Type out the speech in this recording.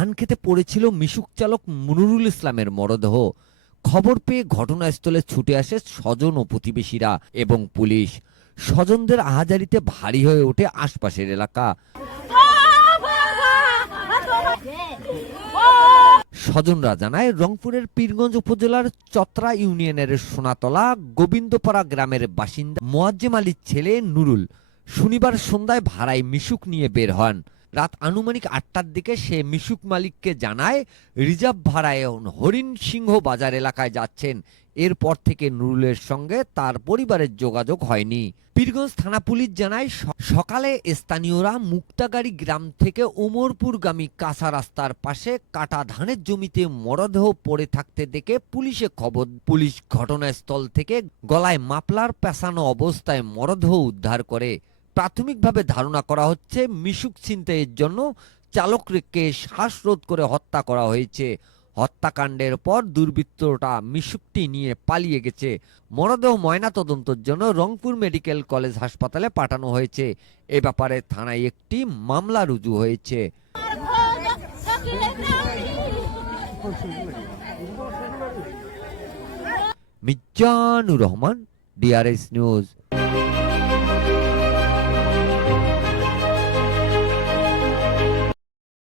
ধান খেতে পড়েছিল মিশুক চালক মুনুরুল ইসলামের মরদেহ। খবর পেয়ে ঘটনাস্থলে ছুটে আসে স্বজন ও প্রতিবেশীরা এবং পুলিশ। স্বজনদের আহাজারিতে ভারী হয়ে ওঠে আশপাশের এলাকা। স্বজনরা জানায়, রংপুরের পীরগঞ্জ উপজেলার চত্রা ইউনিয়নের সোনাতলা গোবিন্দপাড়া গ্রামের বাসিন্দা মোয়াজ্জেম আলীর ছেলে নুরুল শনিবার সন্ধ্যায় ভাড়ায় মিশুক নিয়ে বের হন। রাত আনুমানিক ৮টার দিকে সে মিশুক মালিককে জানায় রিজার্ভ ভাড়ায় হরিণ সিংহ বাজার এলাকায় যাচ্ছেন। এরপর থেকে নুরুলের সঙ্গে তার পরিবারের যোগাযোগ হয়নি। পীরগঞ্জ থানা পুলিশ জানায়, সকালে স্থানীয়রা মুক্তাগাড়ি গ্রাম থেকে ওমরপুরগামী কাঁচা রাস্তার পাশে কাটা ধানের জমিতে মরদেহ পড়ে থাকতে দেখে পুলিশে খবর। পুলিশ ঘটনাস্থল থেকে গলায় মাফলার পেঁচানো অবস্থায় মরদেহ উদ্ধার করে। প্রাথমিকভাবে ধারণা করা হচ্ছে মিশুক ছিনতাইয়ের জন্য চালককে শ্বাসরোধ করে হত্যা করা হয়েছে। হত্যাকাণ্ডের পর দুর্বৃত্তরা মিশুকটি নিয়ে পালিয়ে গেছে। মরদেহ ময়নাতদন্তের জন্য রংপুর মেডিকেল কলেজ হাসপাতালে পাঠানো হয়েছে। এ ব্যাপারে থানায় একটি মামলা রুজু হয়েছে। Mizanur Rahman, DRS news.